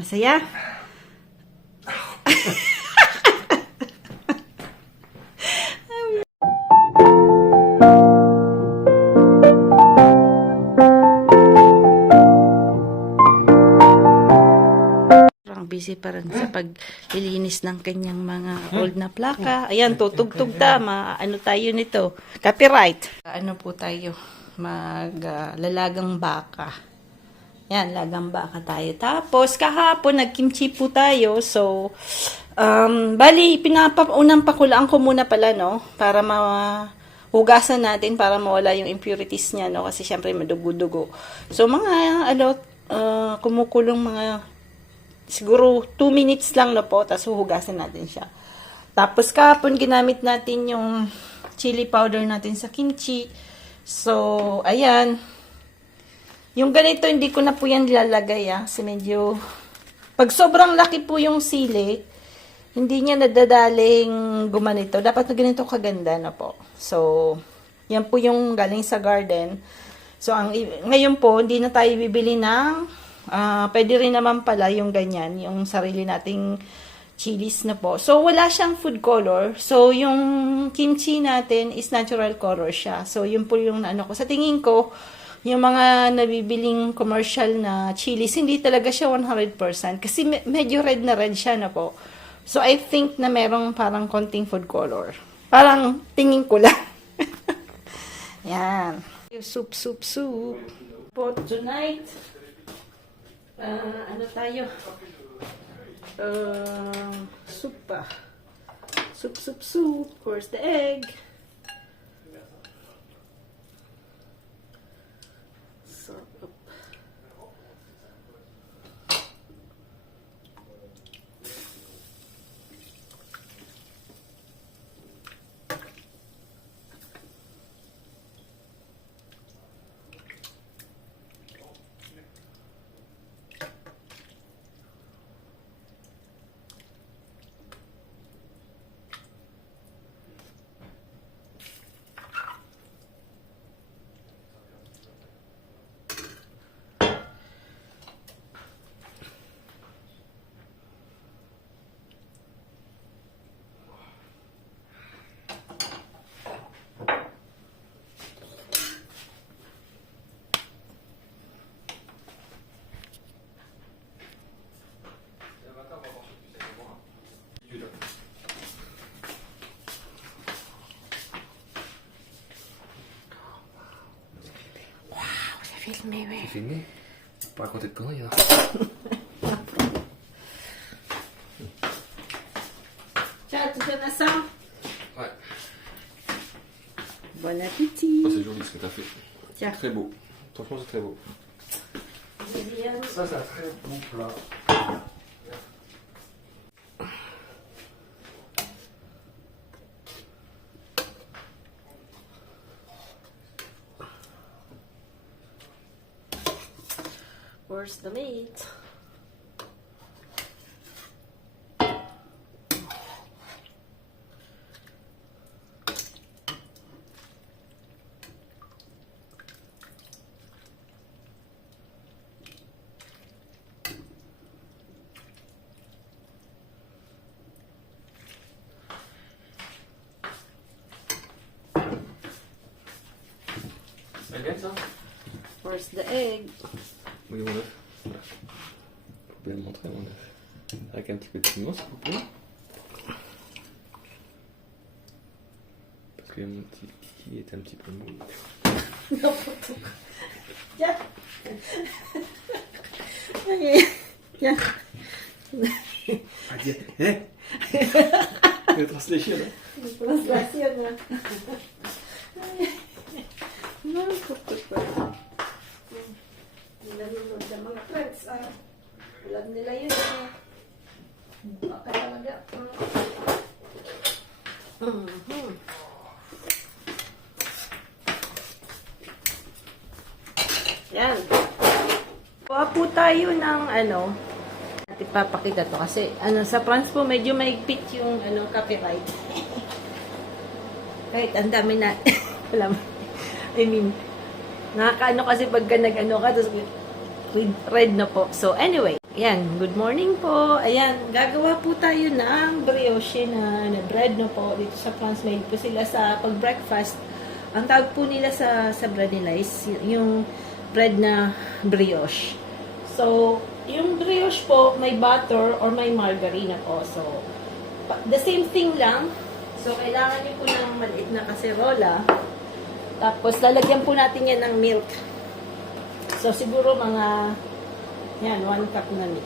Masaya? Busy pa rin sa paglilinis ng kanyang mga old na plaka. Ayan, tutugtog tama. Ano tayo nito? Copyright. Ano po tayo? Lalagang baka. Yan, lagang baka tayo. Tapos, kahapon, nag-kimchi po tayo. So, bali, unang pakulaan ko muna pala, no? Para hugasan natin, para mawala yung impurities niya, no? Kasi, syempre, madugo-dugo. So, kumukulong mga siguro 2 minutes lang na po, tapos huhugasan natin siya. Tapos kahapon ginamit natin yung chili powder natin sa kimchi. So, ayan. Yung ganito, hindi ko na po yan nilalagay, kasi medyo, pag sobrang laki po yung sili, hindi niya nadadaling gumanito. Dapat na ganito kaganda na po. So, yan po yung galing sa garden. So, ngayon po, hindi na tayo bibili ng pwede rin naman pala yung ganyan, yung sarili nating chilies na po. So, wala siyang food color. So, yung kimchi natin is natural color siya. So, yun po yung ano ko. Sa tingin ko, yung mga nabibiling commercial na chilies, hindi talaga siya 100%. Kasi medyo red na red siya na po. So, I think na merong parang konting food color. Parang tingin ko lang. Yan. Soup. For tonight, ano tayo? Soup pa. Soup. Where's the egg? Soup. C'est filmé. Pas raconter de conneries, là. Ciao, tu fais ça? Ouais. Bon appétit. Oh, c'est joli ce que t'as fait. Tiens. Très beau. Franchement, c'est très beau. Ça, c'est un très bon plat. Where's the meat? C'est bien ça? Where's the egg? Oui, mon œuf. Voilà. Vous pouvez le montrer, mon œuf. Avec un petit peu de piment, s'il vous plaît. Parce que mon petit kiki est un petit peu mou. N'importe quoi. Tiens. Ok. Tiens. Ah, dis, hé! La translation, là. Translation, là. N'importe quoi. Nanonood sa mga friends, alam nila yun, baka talaga. Yan. Kuha po tayo ng at ipapakita to kasi sa France po medyo maigpit yung copyright. Kahit ang dami na alam. I mean, nakakaano kasi pagka nag-ano ka, tapos red na po. So, anyway. Ayan, good morning po. Ayan, gagawa po tayo ng brioche na bread na po. Dito sa France, may po sila sa pag-breakfast. Ang tawag po nila sa bread nila is yung bread na brioche. So, yung brioche po, may butter or may margarine na po. So, the same thing lang. So, kailangan nyo po ng maliit na kaserola. Tapos, lalagyan po natin yan ng milk. So, siguro mga yan, 1 cup na milk.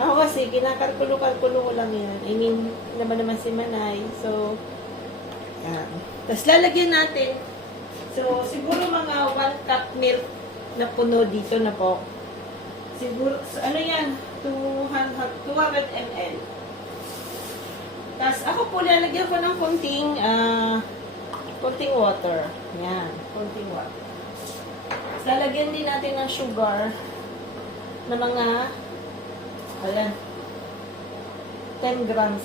Ako kasi, kinakalkulo-kalkulo ko lang yan. I mean, naman si Manay. So, yan. Tapos, lalagyan natin. So, siguro mga 1 cup milk na puno dito na po. Siguro, so, ano yan? 200 ml. Tapos, ako po, lalagyan ko ng konting water. Yan, konting water. Lalagyan din natin ng sugar na mga, ayan, 10 grams.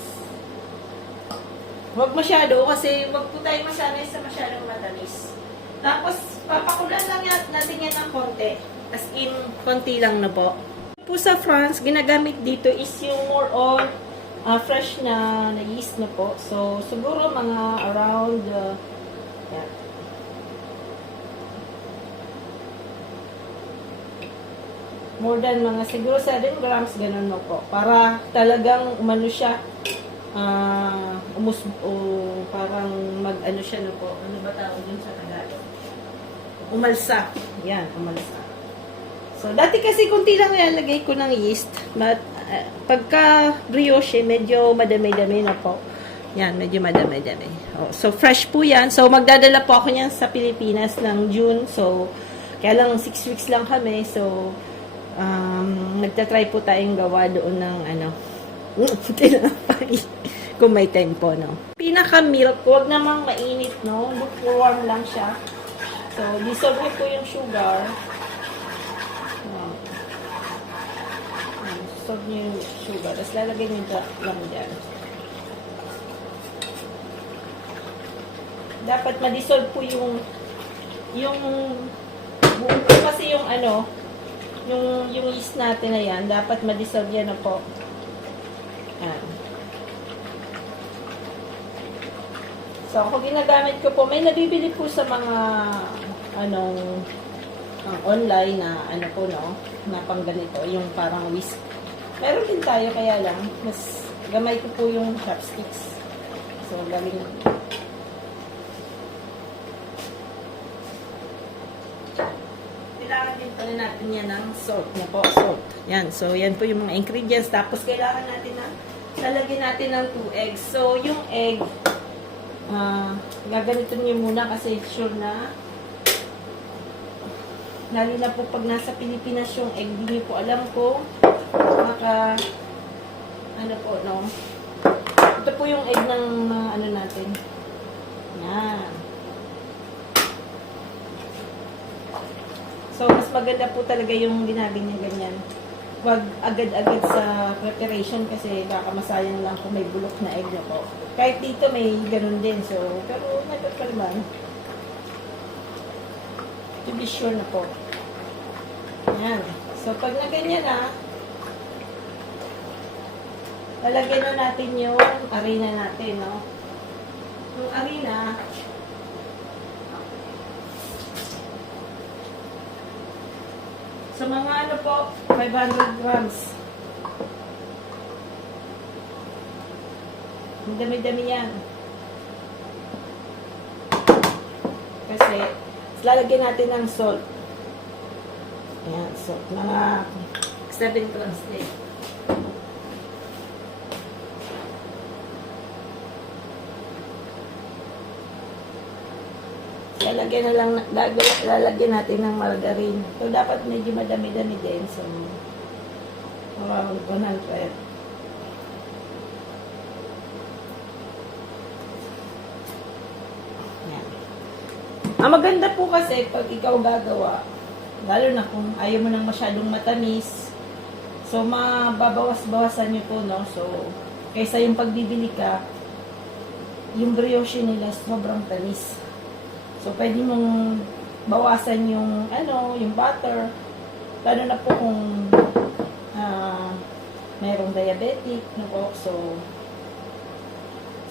Huwag masyado kasi huwag po tayo masanay sa masyadong matamis. Tapos, papakulan lang natin yan ng konti. As in, konti lang na po. Po sa France, ginagamit dito is yung more on fresh na yeast na po. So, siguro mga around, yan. More than mga siguro 7 grams, ganun mo po. Para talagang umano siya, parang mag-ano siya no po. Ano ba tawag yun sa Tagalog? Umalsa. Yan, umalsa. So, dati kasi kunti lang ilalagay ko ng yeast. But, pagka brioche, medyo madami-dami na po. Yan, medyo madami-dami. Oh, so, fresh po yan. So, magdadala po ako niyan sa Pilipinas ng June. So, kaya lang 6 weeks lang kami. So, nagtatry po tayong gawa doon ng kung may time po, no. Pinaka-milk, huwag namang mainit, no. Lukewarm lang siya. So, dissolve ko yung sugar. Dissolve nyo yung sugar. Tapos lalagay nyo lang dyan. Dapat ma-dissolve po yung buo kasi yung yung yeast natin na yan, dapat ma-dissolve yan na po. Yan. So, ako ginagamit ko po, may nabibili po sa mga online na po, no, na pang ganito, yung parang whisk. Meron din tayo, kaya lang, mas gamay ko po yung chopsticks. So, galing din pala natin yan ng salt na po. Salt. Yan. So, yan po yung mga ingredients. Tapos, kailangan natin lalagyan natin ng 2 eggs. So, yung egg, gaganito nyo muna kasi sure na lalo na po pag nasa Pilipinas yung egg, hindi nyo po alam kung po, no? Ito po yung egg ng natin. Yan. So, mas maganda po talaga yung ganyan. Huwag agad-agad sa preparation kasi baka masayang lang kung may bulok na egg na po. Kahit dito may ganun din. So, pero nagkakalaman. To be sure na po. Ayan. So, pag na ganyan na, lalagyan na natin yung harina natin, no? Yung harina, sa mga po, 500 grams. Ang dami-dami yan. Kasi, lalagyan natin ng salt. Ayan, salt. Mga 7 grams din. Lalagyan natin ng margarine. So, dapat medyo madami-dami din. So, around 100. Yan. Ang maganda po kasi, pag ikaw gagawa, lalo na kung ayaw mo nang masyadong matamis, so, mababawas-bawasan nyo po, no? So, kaysa yung pagbibili ka, yung brioche nila sobrang tamis. So, pwede mong bawasan yung butter. Lalo na po kung mayroong diabetic, no po. So,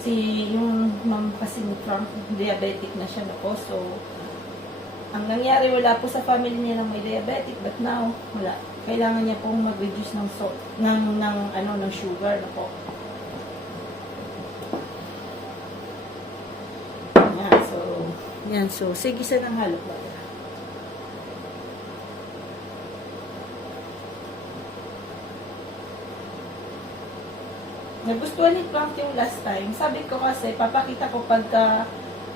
yung ma'am kasi ni Frank, diabetic na siya, no po. So, ang nangyari, wala po sa family niya ng may diabetic, but now, wala. Kailangan niya pong mag-reduce ng salt, ng sugar, no po. Yan, so, sige sa ng halo pa. Nagustuhan ni Frank yung last time. Sabi ko kasi, papakita ko pagka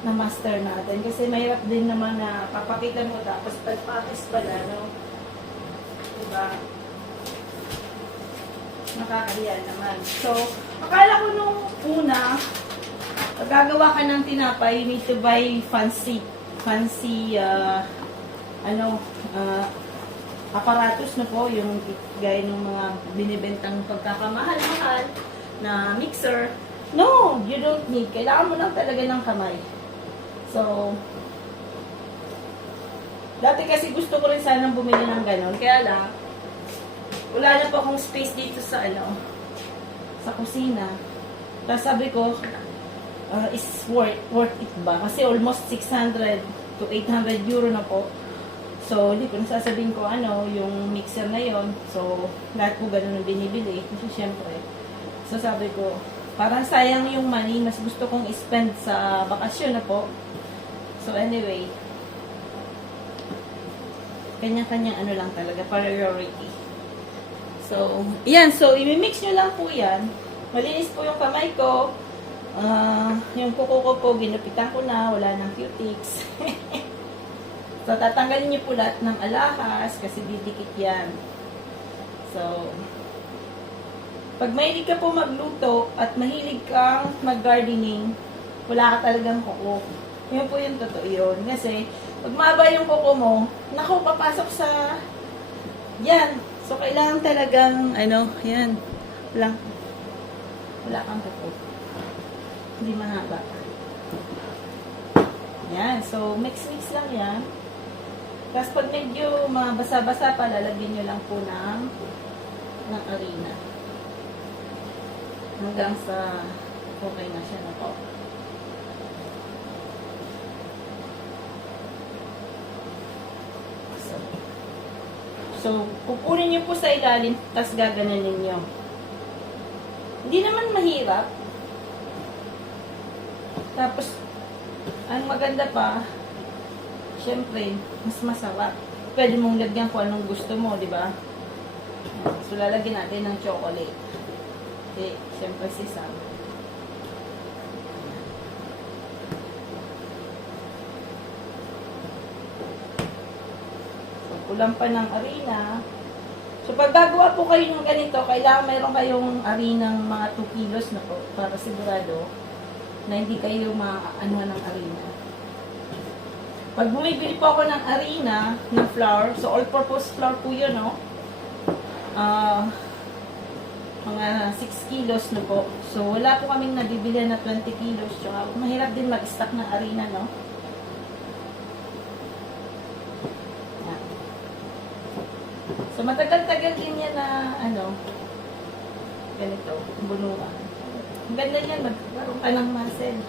na-master natin. Kasi mahirap din naman na papakita mo tapos pag-practice pala, no? Diba? Nakakahiya naman. So, akala ko nung una, pag gagawa ka ng tinapay, you need to buy fancy aparatus na po, yung gaya ng mga binibentang pagkakamahal-mahal na mixer. No, you don't need. Kailangan mo lang talaga ng kamay. So, dati kasi gusto ko rin sanang bumili ng ganon. Kaya lang, wala na po akong space dito sa sa kusina. Tapos sabi ko, is worth it ba? Kasi almost 600 to 800 euro na po. So, hindi ko nasasabihin ko yung mixer na yon. So, lahat po ganun ang binibili. Kasi syempre, so sabi ko, parang sayang yung money. Mas gusto kong spend sa bakasyon na po. So, anyway, kanya-kanya lang talaga, priority. So, yan. So, i-mix nyo lang po yan. Malinis po yung kamay ko. Yung kuko ko po, ginupitan ko na. Wala ng cutics. So, tatanggalin nyo po lahat ng alahas kasi didikit yan. So, pag mahilig ka po magluto at mahilig kang mag-gardening, wala ka talagang kuko. Yun po yung totoo yun. Kasi, pag mahaba yung kuko mo, naku, papasok sa yan. So, kailangan talagang, yan. Wala kang kuko. Hindi mahaba. Yan. So, mix-mix lang yan. Tapos, pag medyo basa-basa pa, lalagyan nyo lang po ng harina. Hanggang sa okay na siya na po. So, pupunin nyo po sa ilalim, tapos gaganan nyo. Hindi naman mahirap. Tapos, ang maganda pa, syempre, mas masarap. Pwede mong lagyan kung anong gusto mo, di ba? So, lalagyan natin ng chocolate. Okay, syempre si Sam. So, kulang pa ng harina. So, pag gagawa po kayo ng ganito, kailangan mayroon kayong harinang mga 2 kilos na po para sigurado na hindi kayo maanuhan ng harina. Pag bumibili po ako ng harina, ng flour, so all-purpose flour po yun, no? Mga 6 kilos na po. So, wala po kaming nabibili na 20 kilos. Tsaka, mahirap din mag-stock ng harina, no? Yan. So, matagal-tagal din yan na, ganito, bunuan. Ang ganda niyan, magkaroon ka ng muscle.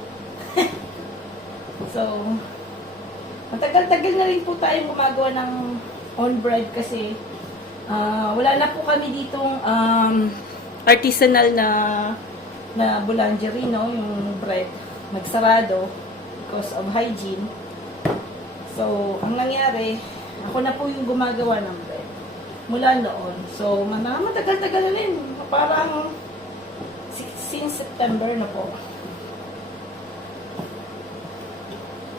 So, matagal-tagal na rin po tayong gumagawa ng on bread kasi wala na po kami ditong artisanal na boulangerie, no? Yung bread nagsarado because of hygiene. So, ang nangyari, ako na po yung gumagawa ng bread mula noon. So, matagal-tagal na rin. Parang since September na po.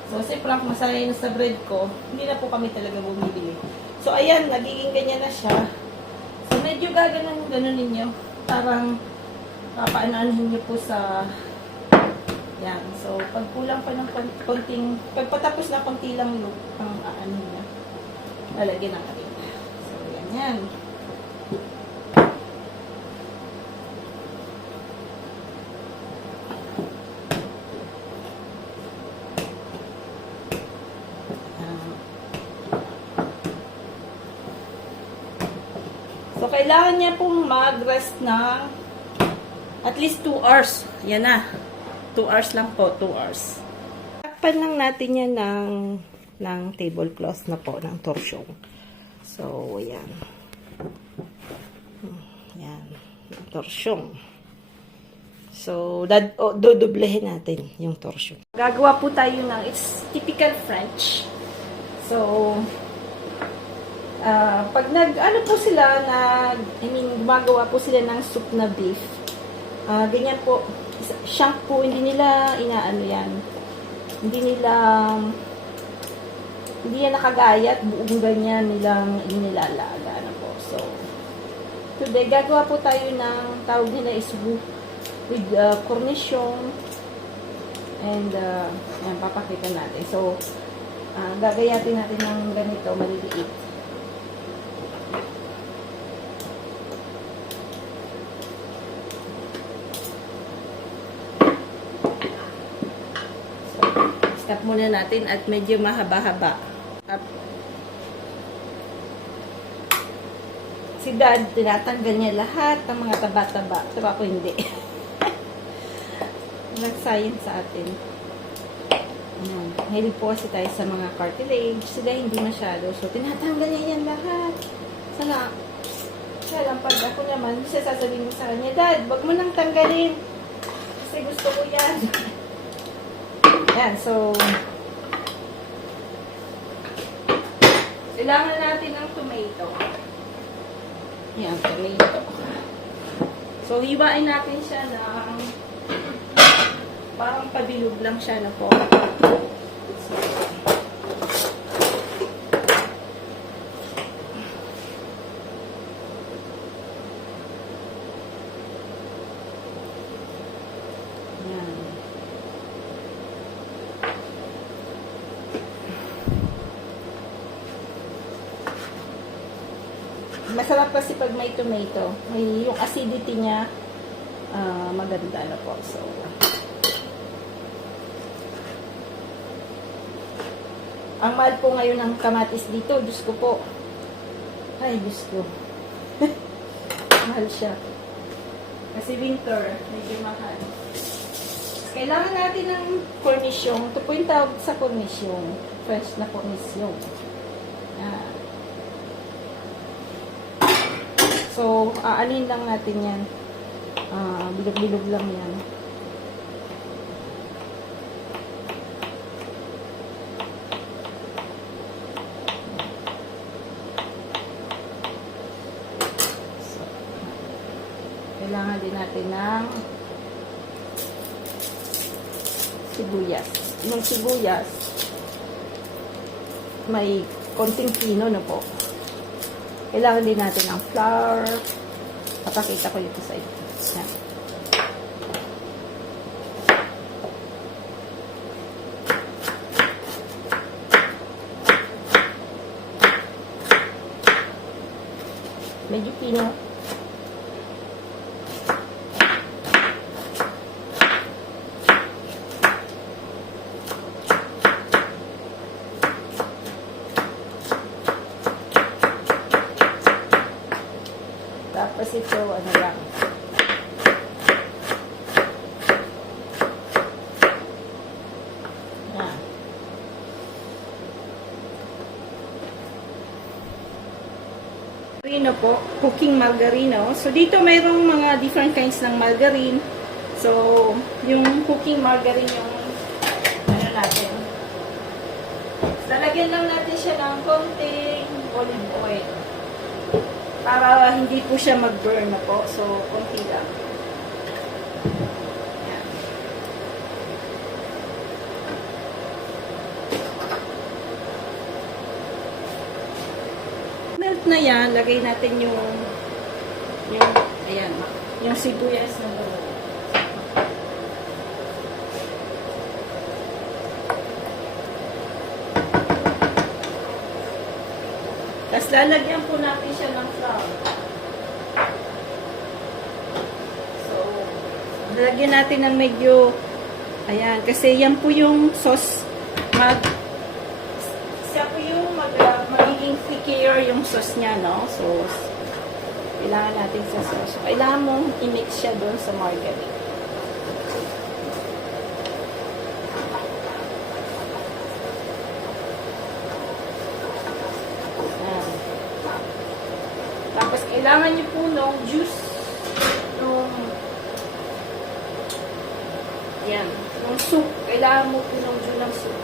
So, si Frank masaya na sa bread ko, hindi na po kami talaga bumibili. So, ayan, nagiging ganyan na siya. So, medyo gaganon ninyo. Parang, papaanahin nyo po sa, yan. So, pag kulang pa ng konting, pagpatapos na konti lang yung ano niya, lalagyan ng harina. So, yan. kailangan niya pong mag-rest ng at least 2 hours. Yan na. 2 hours lang po, 2 hours. Takpan lang natin yan ng tablecloth na po, ng torsyong. So, yan. Yan. Torsyong. So, dodoblehin natin yung torsyong. Gagawa po tayo ng, it's typical French. So, pag ano po sila, gumagawa po sila ng soup na beef. Ganyan po, shank po, hindi nila inaano yan. Hindi yan nakagayat, buong ganyan nilang inilalaga na po. So, today, gagawa po tayo ng, tawag nila is with cornichon. And, yan, papakita natin. So, gagayatin natin ng ganito, maliliit. Stop muna natin at medyo mahaba-haba. Si Dad, tinatanggal niya lahat ng mga taba-taba. Pero ako hindi. Walang science sa atin. Ayan. Mahilig po kasi tayo sa mga cartilage. Sila hindi masyado. So, tinatanggal niya yan lahat. Sana, kaya lang pag ako naman, bisa sasabihin mo sa kanya, Dad, wag mo nang tanggalin. Kasi gusto ko yan. Yan, so, kailangan natin ng tomato. Yan, tomato. So, hiwain natin siya ng parang pabilog lang siya na po. So, yan. Masarap kasi pag may tomato. Yung acidity niya, maganda na po. So, ang mahal po ngayon ng kamatis dito. Diyos ko po. Ay, Diyos ko. Mahal siya. Kasi winter, medyo mahal. Kailangan natin ng cornichon. Ito po yung tawag sa cornichon. Fresh na cornichon. So, aanin lang natin yan. Bilog-bilog lang yan. So, kailangan din natin ng sibuyas. Yung sibuyas, may konting pino na po. Kailangan din natin ng flour. Papakita ko ito sa inyo. Yan. Medyo pino. Tapos ito, ano lang. Yan. Margarine po, cooking margarine. So, dito mayroong mga different kinds ng margarine. So, yung cooking margarine yung ano natin. Lalagyan lang natin siya ng konting olive oil. Para hindi po siya mag-burn na po. So, konti lang. Yan. Melt na yan. Lagay natin ayan, yung sibuyas na buo. Tapos lalagyan po natin siya ng flour. So, lalagyan natin ng medyo, ayan, kasi yan po yung sauce, siya po yung magiging thickier yung sauce niya, no? So, Kailangan natin sa sauce. So, kailangan mong i-mix siya doon sa margarine. Ayan. Tapos, kailangan nyo po nung juice nung yan, nung soup. Kailangan mo po nung juice ng soup.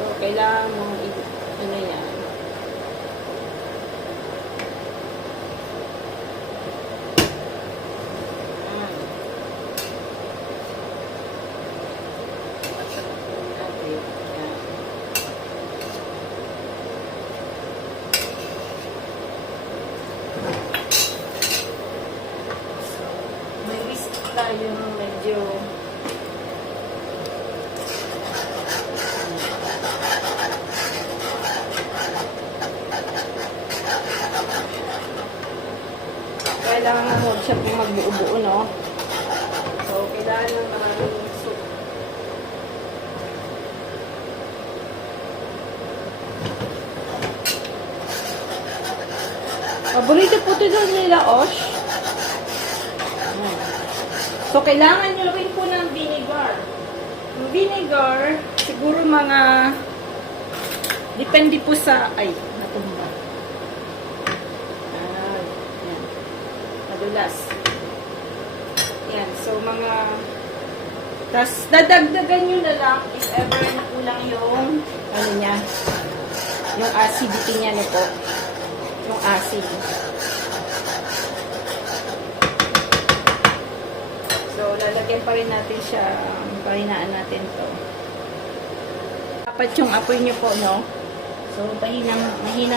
So, kailangan mong ano yan. May whisk tayo medyo kailangan huwag siya po magbuo-buo, no? So, kailangan ng maraming soup. Paborito po ito doon nila, Osh. So, kailangan nyo rin po ng vinegar. Yung vinegar, siguro mga depende po sa natumba. Yan. Madulas. Yan. So, tas dadagdagan nyo na lang if ever na kulang yung niya, yung acidity niya na po. Yung acid. So, lalagyan pa rin natin siya, pahinaan natin to. Dapat yung apoy nyo po, no? So, mahinang mahina.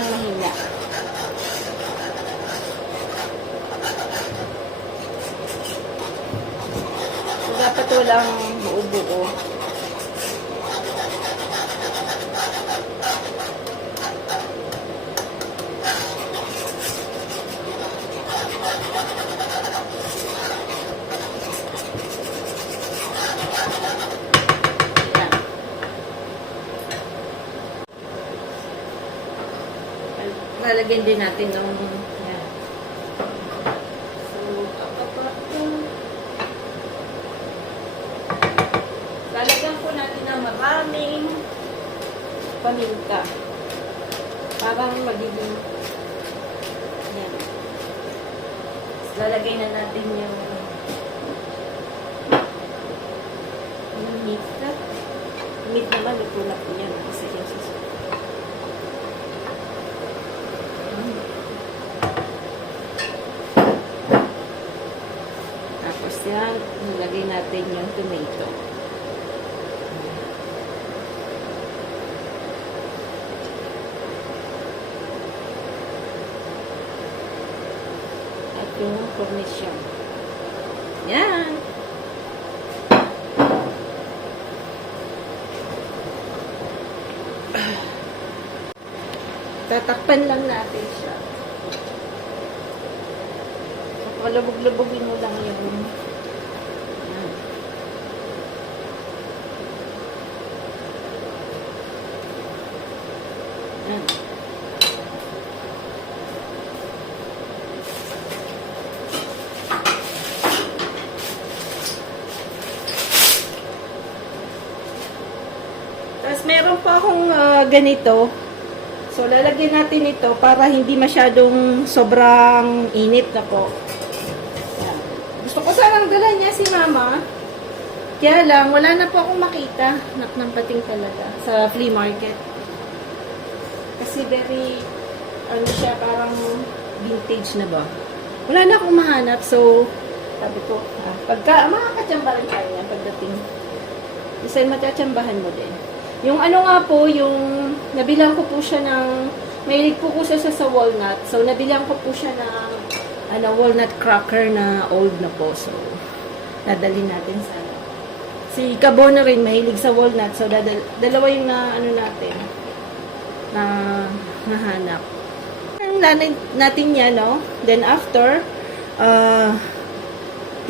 So, dapat walang buo-buo. Lalagyan din natin ng yan. So, lalagyan po natin ng maraming paminta. Parang magiging yan. Lalagay na natin yung meat. Meat naman, luto na po yan. Kasi yung susunod. Tapos yan, nilagay natin yung tomato. At yung cornichon. Yan! Tatakpan lang natin siya. Palubog-lubogin mo lang yung Tapos meron pa akong ganito. So, lalagyan natin ito para hindi masyadong sobrang init na po. Yan. Gusto ko sanang dala niya si Mama. Kaya lang, wala na po akong makita. Napating talaga sa flea market. Kasi very, siya, parang vintage na ba? Wala na akong mahanap. So, sabi ko, makakatsamba rin tayo yan pagdating. Isa'y matatsambahan mo din. Yung nga po, yung nabilang ko po siya ng, mahilig po siya sa walnut. So, nabilang ko po siya ng walnut cracker na old na po. So, dadalhin natin sa si Kabo na rin, mahilig sa walnut. So, dalawa yung natin na nahanap. Natin yan, no? Then, after,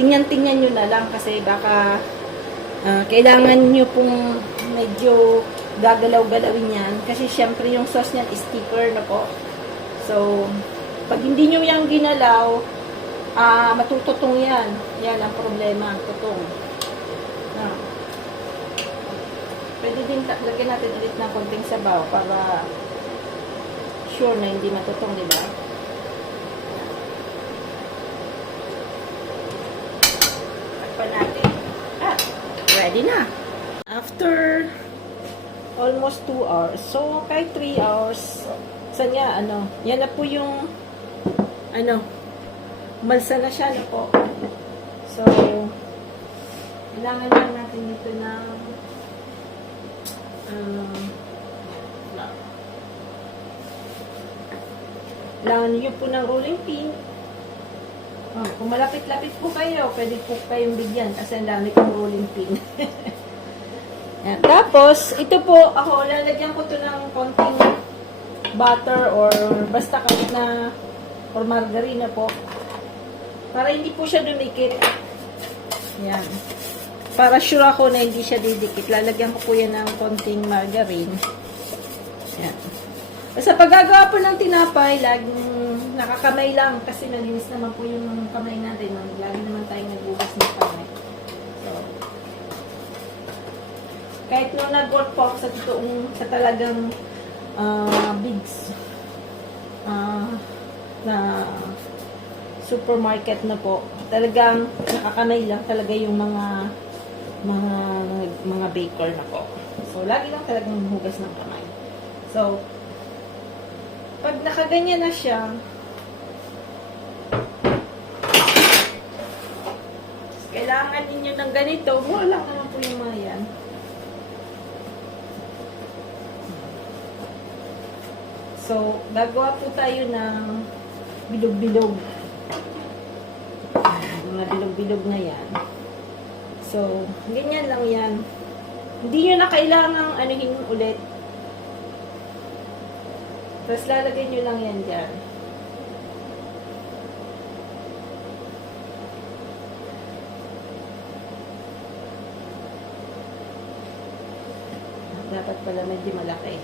tingnan nyo na lang kasi baka kailangan nyo pong medyo gagalaw-galawin yan. Kasi syempre yung sauce niyan is sticker na po. So, pag hindi nyo yung ginalaw, matututong yan. Yan ang problema, tutong. Pwede din lagyan natin ulit ng konting sabaw para sure na hindi matutong, di ba? Takpan natin. Ready na. After almost 2 hours. So, kahit 3 hours, yan na po yung, malsa na siya na po. So, kailangan lang natin dito ng, kailangan nyo po ng rolling pin. Kung malapit-lapit po kayo, pwede po kayong bigyan kasi ang dami kong rolling pin. Yan. Tapos, ito po, ako, lalagyan ko to ng konting butter or basta kahit na or margarine po. Para hindi po siya dumikit. Yan. Para sure ako na hindi siya didikit. Lalagyan ko po yan ng konting margarine. Yan. Sa paggagawa po ng tinapay, laging nakakamay lang kasi malinis naman po yung kamay natin. Lagi naman tayong nagbugas ng kamay. So, kahit nung nag-work po ako sa talagang bigs na supermarket na po, talagang nakakamay lang talaga yung mga baker na po. So, lagi lang talagang hugas ng kamay. So, pag nakaganyan na siya, kailangan ninyo ng ganito. Wala naman po yung mga yan. So, gagawa po tayo ng bilog-bilog. Mga bilog-bilog na yan. So, ganyan lang yan. Hindi nyo na kailangang anuhin ulit. Tapos lalagay nyo lang yan dyan. Dapat pala medyo malaki.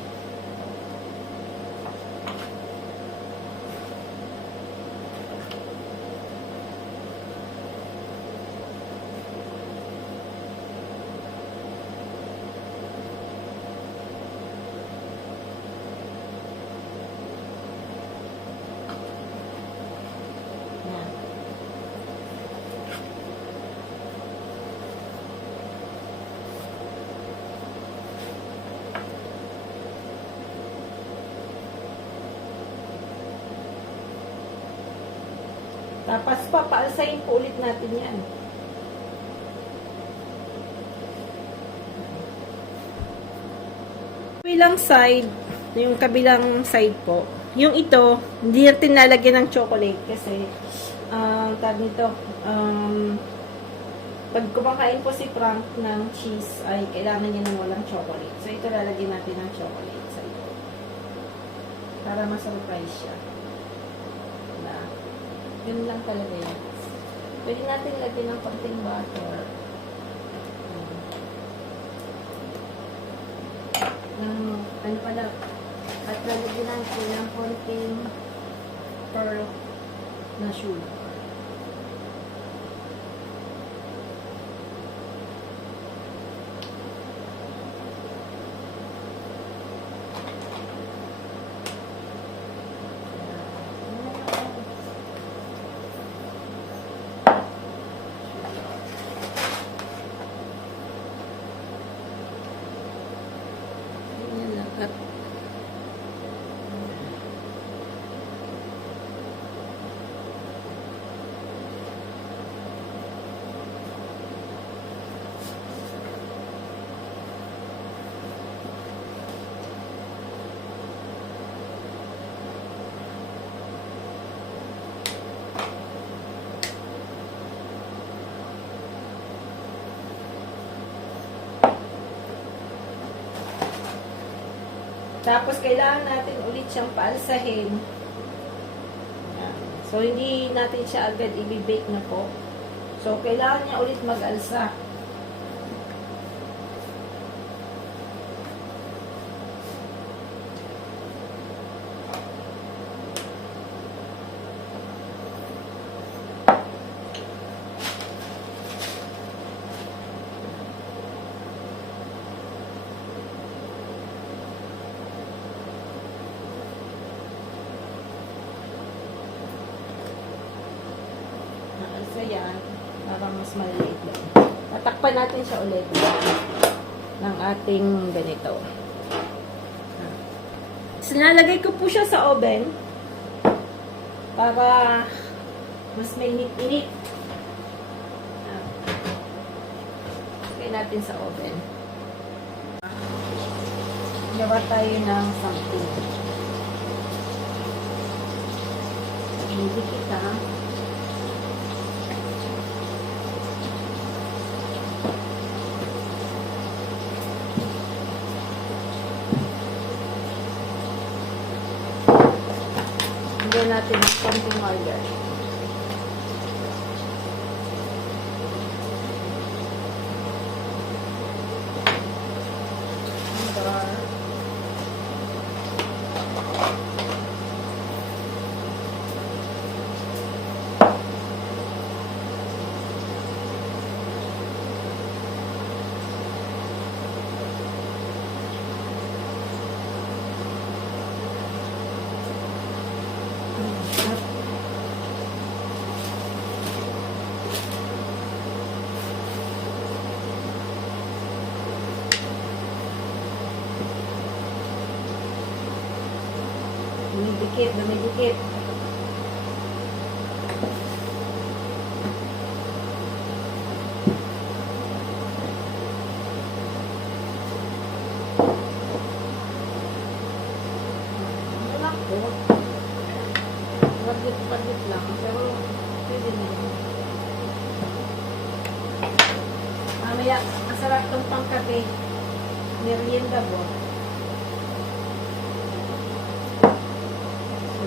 Tapos papaalsahin po ulit natin yan. Kabilang side po. Yung ito, hindi natin lalagyan ng chocolate kasi tag nito, pag kumakain po si Frank ng cheese ay kailangan niya ng walang chocolate. So ito lalagyan natin ng chocolate sa ito. Para ma-surprise siya. Yun lang talaga yan. Pwede natin lagyan ng konting butter. Ano pala? At lalagyan natin ng konting pearl na sugar. Tapos, kailangan natin ulit siyang paalsahin. So, hindi natin siya agad i-bake na po. So, kailangan niya ulit mag-alsa. So, yan. Parang mas maliit lang. Tatakpan natin siya ulit ng ating ganito. So, nalagay ko po siya sa oven para mas mainit-init. Lagay natin sa oven. Gawa tayo ng something. Hindi kita. Lagyan natin ng konting order. Dumidikit, dumidikit. Wala ko. Pagit lang. Pero, pwede na yun. Mamaya, masarap itong pangkape. Merienda po.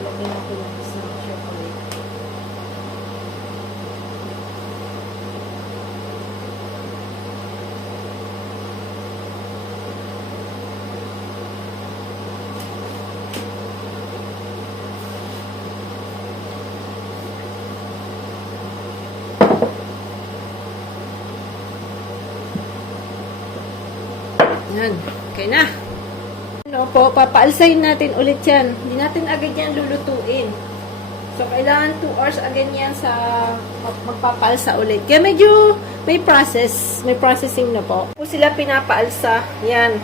Lagyan natin ng isang chocolate. Yan. Okay na. Ano po, papaalsahin natin ulit yan. Hindi natin agad yan lulutuin. So, kailangan 2 hours agad yan sa magpapaalsa ulit. Kaya medyo may process. May processing na po. Po sila pinapaalsa. Yan.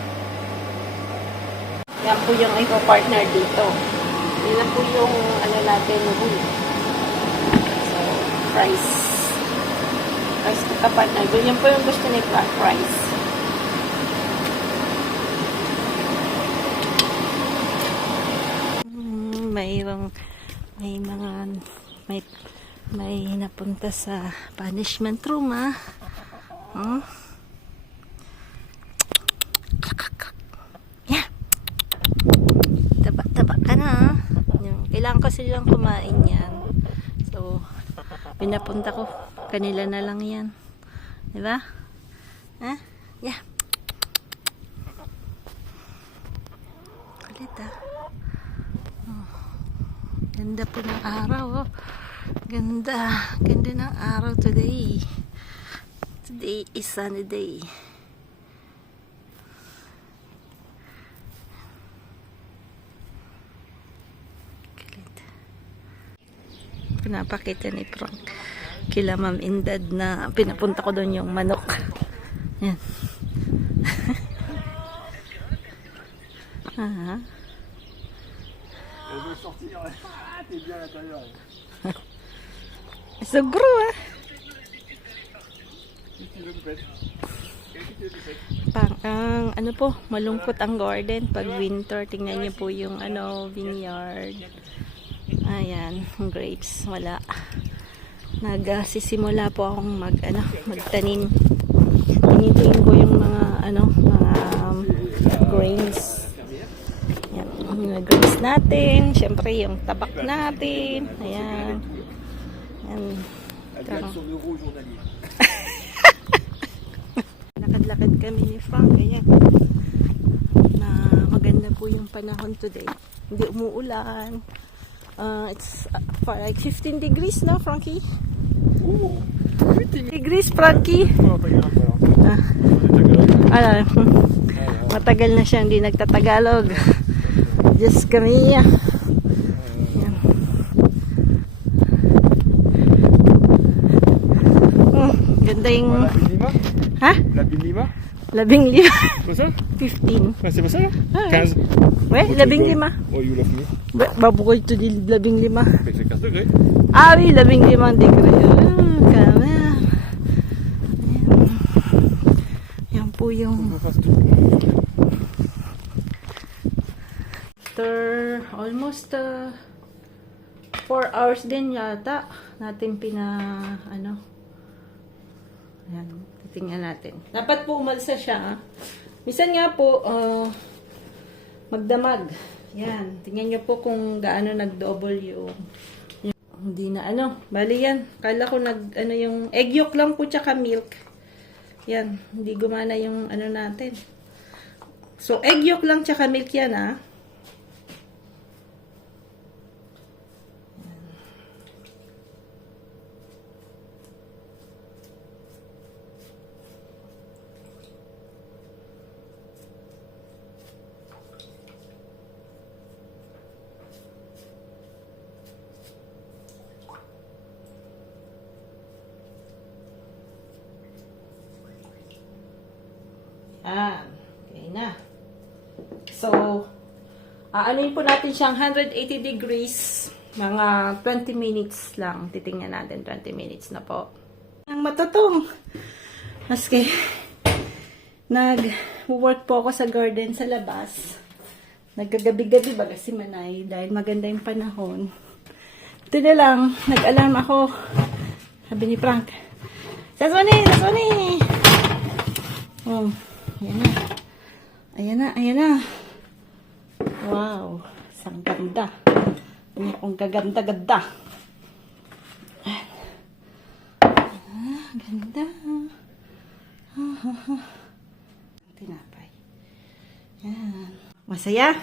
Yan po yung partner dito. Yan na po yung ano natin. So, price. Price ko partner. Yan po yung gusto ni price. May napunta sa punishment room, ah. Yeah. Taba ka na, ah. Kailangan ko silang kumain yan. So, pinapunta ko. Kanila na lang yan. Diba? Ha? Yeah. Kulit, ah. Ganda po ng araw, oh. Ganda ng araw today. Today is sunny day. Galit. Pinapakita ni Frank kila Ma'am Indad na pinapunta ko doon yung manok. Yan. Aha. Elle veut sortir. Ah, t'es bien à l'intérieur. Sugro, ah. Ano po, malungkot ang garden pag winter. Tingnan niyo po yung vineyard. Ayan, grapes, wala. Nagsisimula po akong magtanim. Tinitingin ko yung mga grains. Yan, mga grains natin. Syempre yung tabak natin. Ayan. Lakad-lakad kami ni Frank. Ayan. Na maganda po yung panahon today. Hindi umuulan. It's for like 15 degrees na, Frankie? 15 degrees, Frankie? Matagal na siya hindi nagtatagalog. Diyos kami. Maganda yung... Labing lima. Ha? Labing lima. 15. Comme ça? 15. Ah, c'est pas ça? Ah, 15. Ouais, Oh, tu 15. rigoles. Oh, you love me. Babukoy to di 15. Mais c'est 15 degrés. Ah oui, 15 degree. Kama. Yan po yung... On fasse tout. After almost 4 hours din yata natin ano. Ayan, titingnan natin. Dapat po umalsa siya. Minsan nga po, magdamag. Yan, tingnan nyo po kung gaano nag-double yung hindi na bali yan. Kala ko yung egg yolk lang po tsaka milk. Yan, hindi gumana yung natin. So, egg yolk lang tsaka milk yan Okay na. So, aanuin po natin siyang 180 degrees. Mga 20 minutes lang. Titingnan natin 20 minutes na po. Ang matutong. Maski, nag-work po ako sa garden sa labas. Nagkagabi-gabi baga si Manay dahil maganda yung panahon. Ito na lang, nag-alarm ako. Sabi ni Frank, Sasoni! Oh, ayan na. Ayan na. Wow, isang ganda. Ano kong kaganda-ganda. Ganda. Tinapay. Yan. Masaya?